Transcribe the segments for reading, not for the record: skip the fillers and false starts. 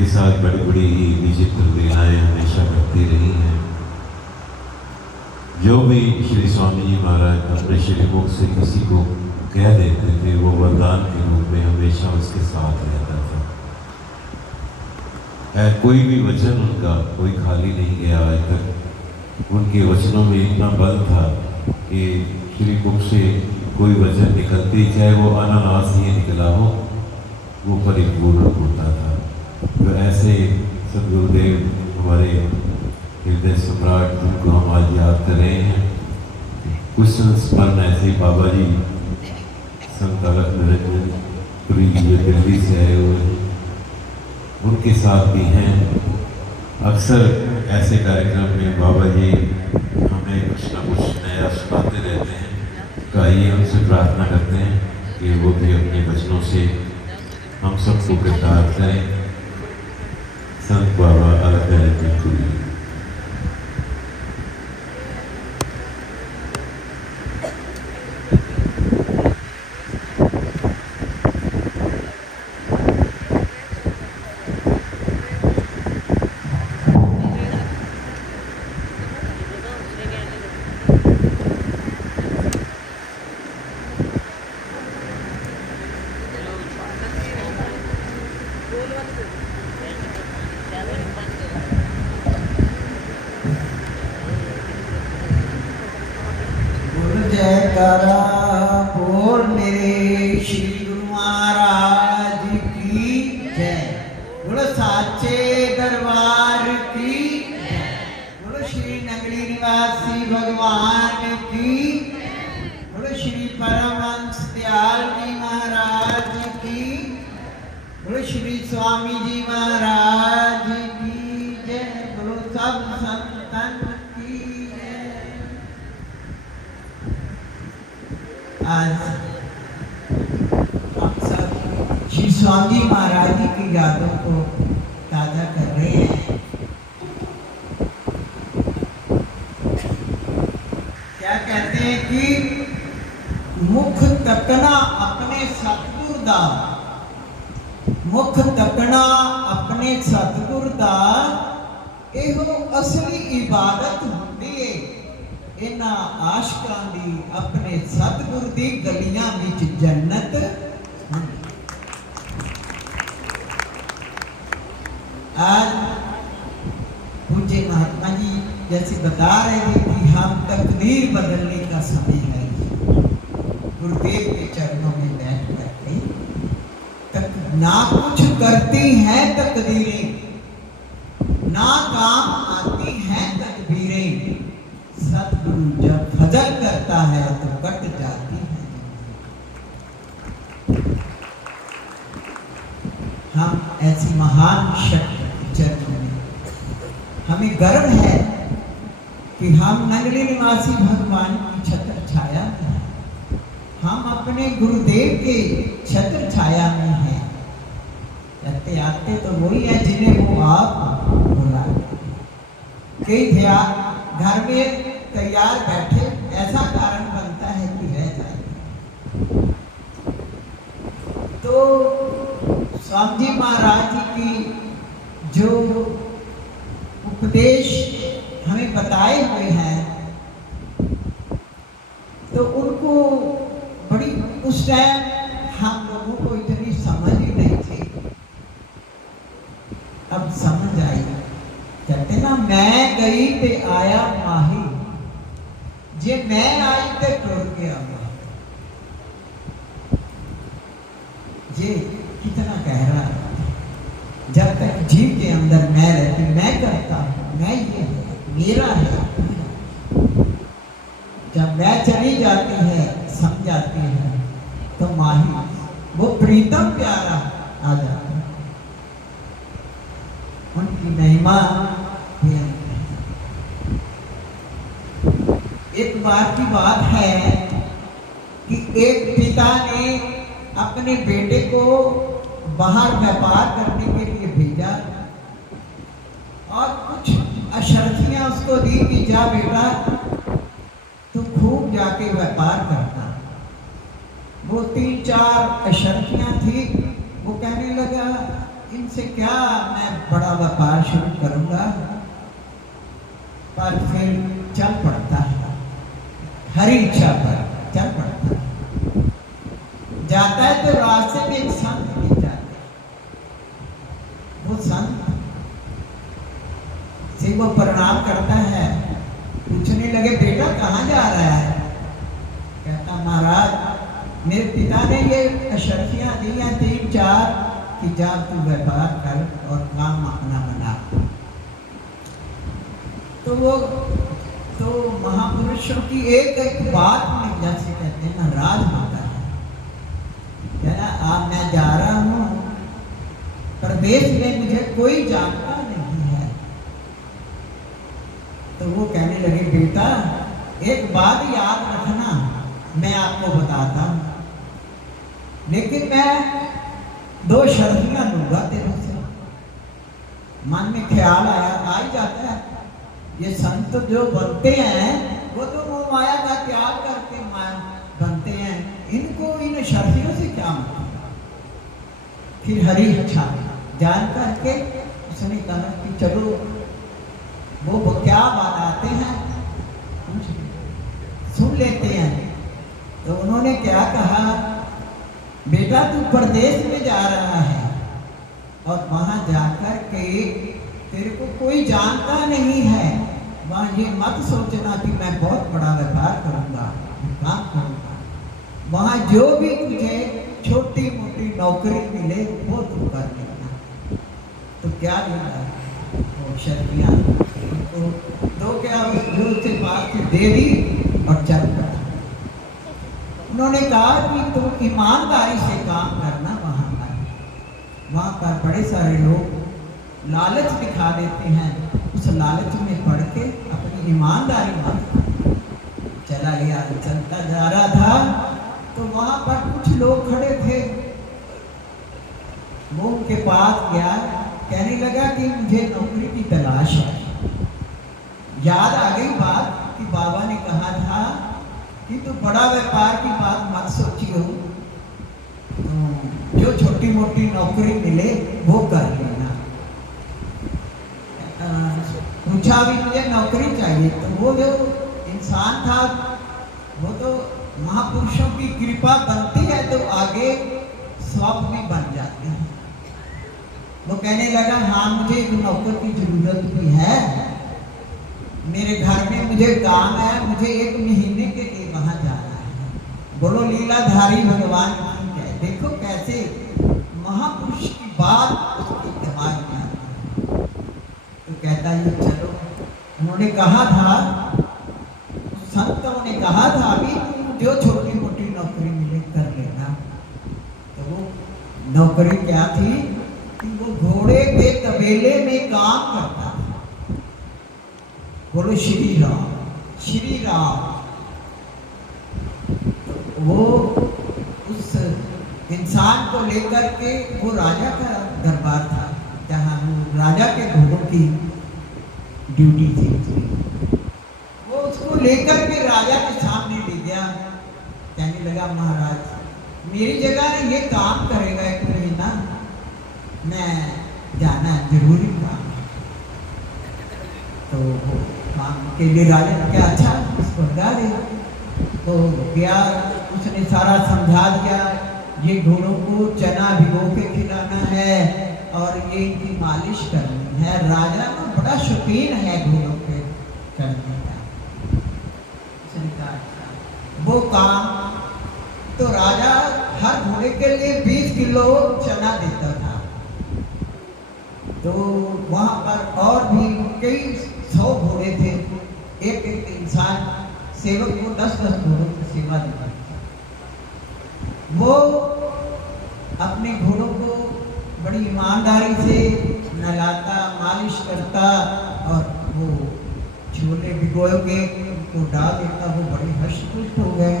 उनके साथ बड़ी बड़ी विचित्र लीलाएँ हमेशा करती रही हैं। जो भी श्री स्वामी जी महाराज अपने श्रीमुख से किसी को कह देते थे वो वरदान के रूप में हमेशा उसके साथ रहता था। कोई भी वचन उनका कोई खाली नहीं गया आज तक। उनके वचनों में इतना बल था कि श्रीमुख से कोई वचन निकलती चाहे वो अनानास ही निकला हो वो परिपूर्ण होता था। तो ऐसे सदगुरुदेव हमारे हृदय सम्राट जिनको हम आज याद कर रहे हैं, कुछ संस्मरण ऐसे बाबा जी संत अलख निरंजन पुरी जी दिल्ली से आए हुए हैं, उनके साथ भी हैं। अक्सर ऐसे कार्यक्रम में बाबा जी हमें कुछ ना कुछ नया सुनाते रहते हैं। तो आइए उनसे प्रार्थना करते हैं कि वो भी अपने वचनों से हम सबको कृतार्थ करें। संत बाबा अलख निरंजन पुरी। जयकारा बोल मेरे श्री गुरु महाराज की जय। बोलो साचे दरबार की जय। बोलो श्री नगरी निवासी भगवान की। बोलो श्री परमहंस दयाल जी महाराज की। बोलो श्री स्वामी जी महाराज की जय। बोलो सब संतन की जय। आज हम सब श्री स्वामी जी महाराज जी की यादों को ताज़ा कर रहे हैं। क्या कहते हैं कि मुख तकना अपने सतगुर दा, मुख तकना अपने सतगुर दा एहो असली इबादत हुंदी है। इन्हां आशिकां दी अपने सतगुर दी गलियां विच जन्नत। आज पूज्य महात्मा जी जैसे बता रहे थे कि हम तकदीर बदलने का समय है। गुरुदेव के चरणों में बैठ करके तक ना कुछ करती हैं तकदीरें, ना काम आती हैं तकदीरें। सतगुरु जब फजल करता है तो कट जाती है। हम ऐसी महान शक्ति के चरणों में हमें गर्व है कि हम नगरी निवासी भगवान की छत्र छाया में हैं। हम अपने गुरुदेव के छत्र छाया में हैं। कहते आते तो वही है जिन्हें वो आप बुला। कई घर में तैयार बैठे ऐसा कारण बनता है कि रह जाए। तो स्वामी जी महाराज जी की जो उपदेश हमें बताए हुए हैं तो उनको बड़ी उस टाइम हम लोगों को इतनी समझ ही नहीं थी। अब समझ आई। कहते ना मैं गई ते आया माही, जे मैं आई ते टुर गया माही। ये कितना गहरा है। जब तक जीव के अंदर मैं रहती, मैं करता हूँ, मैं ये मेरा है। जब मैं चली जाती है सम जाती है तो माही वो प्रीतम प्यारा आ जाता है। उनकी महिमा एक बार की बात है कि एक पिता ने अपने बेटे को बाहर व्यापार करने के लिए भेजा और कुछ अशर्फियां उसको दी कि जा बेटा तू खूब जाके व्यापार करना। वो 3-4 अशर्फियां थी। वो कहने लगा इन तुमसे क्या मैं बड़ा व्यापार शुरू करूंगा, पर फिर चल पड़ता है, हरी इच्छा पर चल पड़ता है। जाता है तो रास्ते में एक संत मिल जाते, वो संत से वो प्रणाम करता है, पूछने लगे बेटा कहाँ जा रहा है? कहता महाराज मेरे पिता ने ये अशर्फियाँ दी हैं 3-4 कि जा तू व्यापार कर और काम अपना बना। तो वो तो महापुरुषों की एक एक बात में जैसे कहते हैं ना राज होता है। कहना आप मैं जा रहा हूँ प्रदेश में, मुझे कोई जानता नहीं है। तो वो कहने लगे बेटा एक बात याद रखना, मैं आपको बताता हूँ, लेकिन मैं 2 शर्तियाँ लूंगा तेरे से। मन में ख्याल आया, आ ही जाता है, ये संत जो बनते हैं वो तो मोह माया का त्याग करके बनते हैं, इनको इन शर्तियों से क्या मतलब। फिर हरी इच्छा जान करके उसने कहा कि चलो वो क्या बताते हैं सुन लेते हैं। तो उन्होंने क्या कहा, बेटा तू प्रदेश में जा रहा है और वहां जाकर के तेरे को कोई जानता नहीं है, वहां ये मत सोचना कि मैं बहुत बड़ा व्यापार करूंगा, काम करूंगा। वहां जो भी तुझे छोटी मोटी नौकरी मिले वो तू कर लेना। तो क्या मिला, वो शर्तियाँ तो 2 क्या जो उससे बात दे दी और चल पड़ा। उन्होंने कहा कि तुम ईमानदारी से काम करना। वहाँ पर बड़े सारे लोग लालच दिखा देते हैं, उस लालच में पड़ के अपनी ईमानदारी मत। चला गया, चलता जा रहा था तो वहाँ पर कुछ लोग खड़े थे, वो उनके पास गया, कहने लगा कि मुझे नौकरी की तलाश है। याद आ गई बात कि बाबा ने कहा था कि तू बड़ा व्यापार की बात मत सोचियो, तो जो छोटी मोटी नौकरी मिले वो कर लेना। पूछा भी मुझे नौकरी चाहिए, तो वो जो इंसान था वो तो महापुरुषों की कृपा बनती है तो आगे स्वप्न में बन जाते हैं। वो कहने लगा हाँ मुझे एक नौकर की जरूरत भी है, मेरे घर में मुझे काम है, मुझे 1 महीने के लिए वहां जाना है। बोलो लीलाधारी भगवान की है, देखो कैसे महापुरुष की बात उसके दिमाग में आती है। तो कहता है चलो, उन्होंने कहा था, संतों ने कहा था अभी तुम जो छोटी मोटी नौकरी मिले कर लेना। तो वो नौकरी क्या थी कि वो घोड़े के तबेले में काम करता था। बोलो श्री राम, श्री राम। वो उस इंसान को लेकर के, वो राजा का दरबार था जहाँ वो राजा के घोड़ों की ड्यूटी थी, वो उसको लेकर के राजा के सामने ले गया। कहने लगा महाराज मेरी जगह ये काम करेगा 1 महीना, मैं जाना जरूरी काम। तो काम के लिए राजा ने क्या अच्छा उसको लगा दे। तो गया, उसने सारा समझा दिया, ये घोड़ों को चना भिगो के खिलाना है और ये इनकी मालिश करनी है। राजा ना बड़ा शौकीन है घोड़ों के करने का। वो काम तो राजा हर घोड़े के लिए 20 किलो चना देता था। तो वहां पर और भी कई 100 घोड़े थे, एक एक इंसान सेवक को 10-10 घोड़ों की सेवा देता था। वो अपने घोड़ों को बड़ी ईमानदारी से नहलाता, मालिश करता और वो छोले भिगोए के उनको डाल देता। वो बड़े हष्ट-पुष्ट हो गए।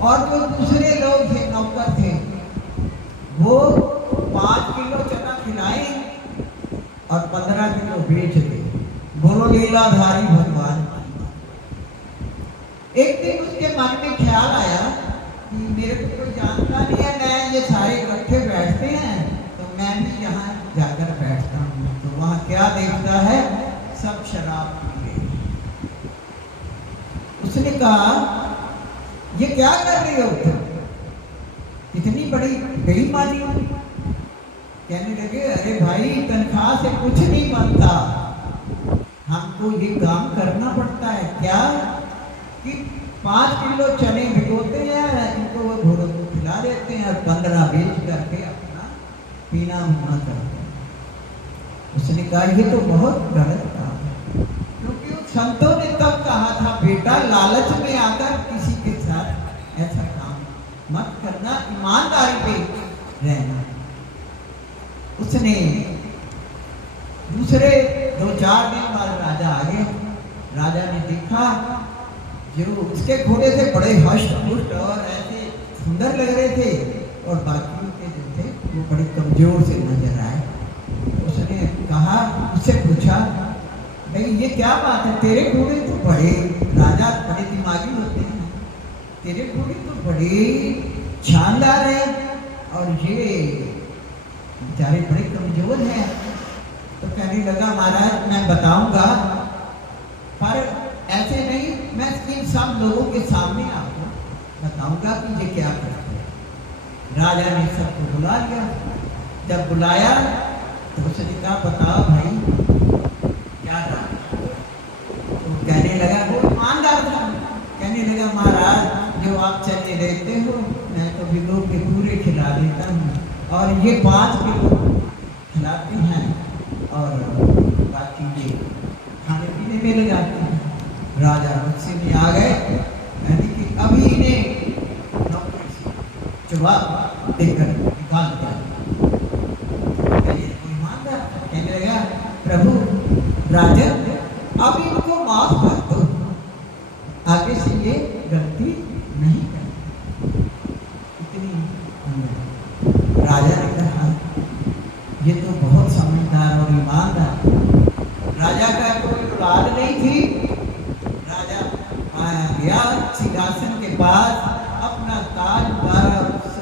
और जो दूसरे लोग थे, नौकर थे, वो 5 किलो चना खिलाए और 15 किलो बेच दे। बोलो लीलाधारी भगवान। एक दिन उसके मन में ख्याल आया कि मेरे को कोई जानता नहीं है, मैं ये सारे इकट्ठे बैठते हैं तो मैं भी यहाँ उसने कहा ये क्या कर रही हो तुम, इतनी बड़ी बेईमानी। कहने लगे अरे भाई तनख्वाह से कुछ नहीं बनता, हमको ये काम करना पड़ता है। क्या कि 5 किलो चने भिगोते हैं, इनको वो घोड़ों को खिला देते हैं और 15 बेच करके अपना पीना मुना करते हैं। उसने कहा ये तो बहुत गलत काम है, क्योंकि उन संतों ने तब कहा था बेटा लालच में आकर किसी के साथ ऐसा काम मत करना, ईमानदारी पे रहना। उसने दूसरे 2-4 दिन बाद राजा आ गया। राजा ने देखा जो उसके घोड़े से बड़े हष्ट पुष्ट और ऐसे सुंदर लग रहे थे और बाकियों के जो थे वो बड़े कमजोर से नजर आए। उसने कहा, उससे पूछा भाई ये क्या बात है, तेरे घोड़े तो बड़े, राजा बड़े दिमागी होते हैं, तेरे घोड़े तो बड़े शानदार है और ये बेचारे बड़े कमजोर हैं। तो कहने लगा महाराज मैं बताऊंगा, पर ऐसे नहीं, मैं इन सब लोगों के सामने आपको बताऊंगा कि ये क्या करते हैं। राजा ने सबको बुला लिया। जब बुलाया तो उसने कहा बताओ भाई क्या था। तो कहने लगा वो ईमानदार था। कहने लगा महाराज जो आप चने देते हो मैं तो भिगो के पूरे खिला देता हूँ और ये 5 किलो खिलाते हैं और बाकी ये खाने पीने में ले जाते हैं। राजा गुस्से में आ गए, यानी कि अभी इन्हें नौकरी से चुरा देकर निकाल दिया। कहने लगा प्रभु राजन अब इनको माफ कर दो, आगे से ये गलती नहीं करनी। इतनी राजा ने कहा ये तो बहुत समझदार और ईमानदार। राजा का कोई औलाद नहीं थी। राजा गया सिंहासन के पास, अपना ताज द्वारा उस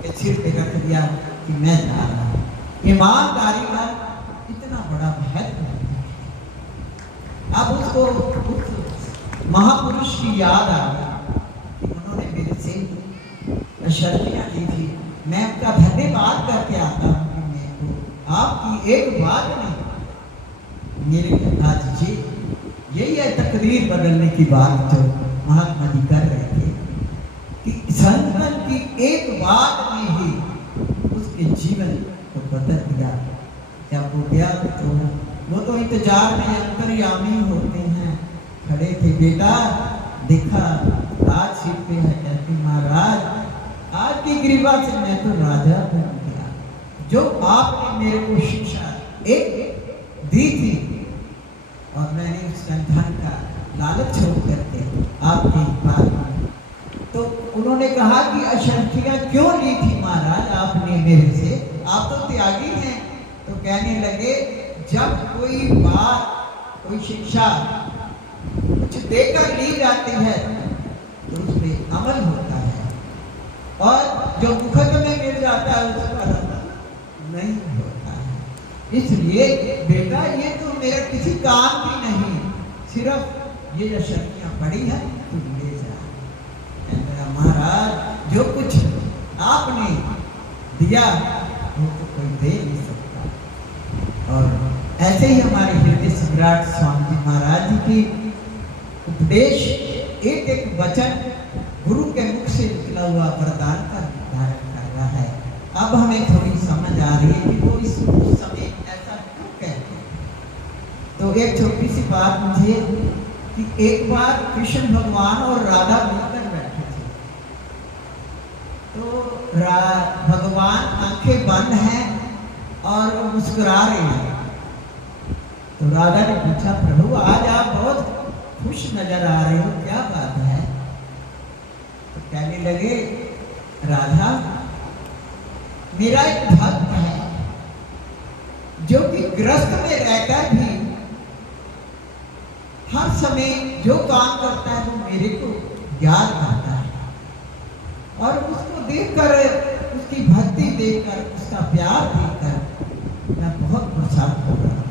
के सिर पे रख दिया कि मैं जा रहा हूं। ईमानदारी का इतना बड़ा महत्व है। अब उसको उस महापुरुष की याद आ गई कि उन्होंने मेरे से शर्तियां दी थी, मैं उनका धन्यवाद करके आता हूँ कि मेरे को आपकी एक बात नहीं मेरे आज जी यही है तकदीर बदलने की बात जो महात्मा जी कर रहे थे कि संतन की एक बात में ही उसके जीवन को बदल दिया। जब वो गया तो वो तो इंतजार में अंतर्यामी होते हैं, खड़े थे। बेटा देखा आज सीट पे है, कहती महाराज आज की कृपा से मैं तो राजा बन गया। जो आपने मेरे को शिक्षा एक दी थी और मैंने उसका धन का लालच छोड़ करके आपके पास, तो उन्होंने कहा कि अशर्तियां क्यों ली थी महाराज आपने मेरे से, आप तो त्यागी हैं। तो कहने लगे जब कोई बात कोई शिक्षा कुछ देकर ली जाती है तो उस पर अमल होता है और जो मुफ्त में मिल जाता है उस पर अमल नहीं होता है। इसलिए बेटा ये तो मेरा किसी काम की नहीं, सिर्फ ये जो शर्तियां पड़ी है तुम ले जा। महाराज जो कुछ आपने दिया वो तो कोई दे नहीं सकता। और ऐसे ही हमारे हृदय सम्राट स्वामी जी महाराज जी की उपदेश एक एक वचन गुरु के मुख से निकला हुआ वरदान का निर्धारण कर रहा है। अब हमें थोड़ी समझ आ रही है कि वो इस समय ऐसा क्यों कहते हैं। तो एक छोटी सी बात मुझे कि एक बार कृष्ण भगवान और राधा मिलकर बैठे थे। तो भगवान आंखें बंद हैं और मुस्कुरा रहे हैं। तो राधा ने पूछा प्रभु आज आप बहुत खुश नजर आ रहे हो, क्या बात है। तो कहने लगे राधा मेरा एक भक्त है जो कि ग्रस्त में रहकर भी हर समय जो काम करता है वो मेरे को याद करता है और उसको देखकर उसकी भक्ति देखकर उसका प्यार देखकर मैं बहुत प्रसन्न हो रहा हूं।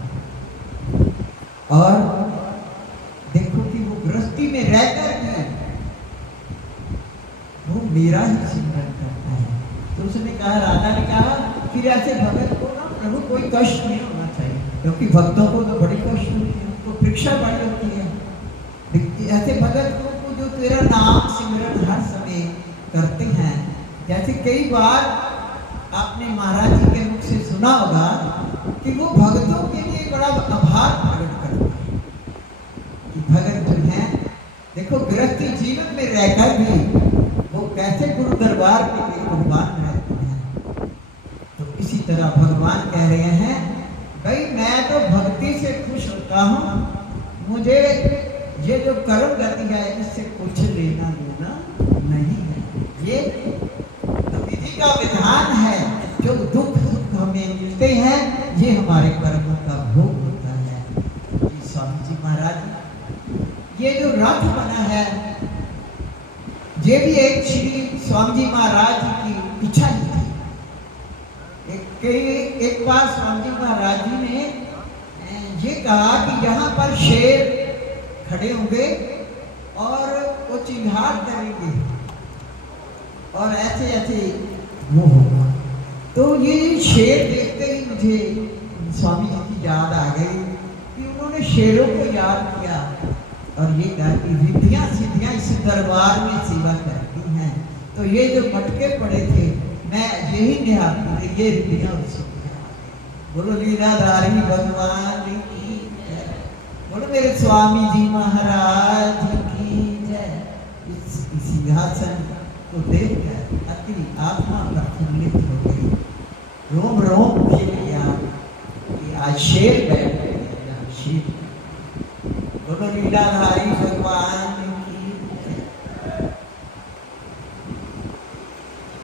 और देखो कि तो उसने कहा, राधा ने कहा, फिर ऐसे भगत को ना प्रभु कोई कष्ट नहीं होना चाहिए, क्योंकि भक्तों को तो बड़ी कष्ट होती है, उनको परीक्षा बड़ी होती है। ऐसे भगत को जो तेरा नाम सिमरन हर समय करते हैं, जैसे कई बार आपने महाराज जी के मुख से सुना होगा कि वो भक्तों के लिए बड़ा आभार प्रकट करते हैं कि भगत जो है, देखो गृहस्थी जीवन में रहकर भी वो कैसे गुरु दरबार के लिए कुर्बान रहते हैं। तो इसी तरह भगवान कह रहे हैं, भाई मैं तो भक्ति से खुश होता हूँ, मुझे ये जो कर्म गति है इससे कुछ लेना देना नहीं है। ये तो विधि का विधान है, जो दुख सुख हमें मिलते हैं ये हमारे कर्मों का भोग होता है। स्वामी जी महाराज, ये जो रथ बना है ये भी एक श्री स्वामी जी महाराज जी की इच्छा ही थी। एक बार स्वामी जी महाराज जी ने ये कहा कि यहाँ पर शेर खड़े होंगे और वो चिंगार करेंगे और ऐसे ऐसे वो होगा। तो ये शेर देखते ही मुझे स्वामी जी की याद आ गई कि उन्होंने शेरों को याद किया और ये कहा कि रिद्धियां सिद्धियां इस दरबार में सेवा करती हैं। तो ये जो मटके पड़े थे, मैं यही निहारती थी, ये रिद्धियां और सिद्धियां। बोलो लीलाधारी भगवान की जय, बोलो मेरे स्वामी जी महाराज की जय। इस सिंहासन को देखकर अति आत्मा प्रफुल्लित हो गई, रोम रोम खिल गया कि आज शेर बैठ गया। शेर, बोलो लीलाधारी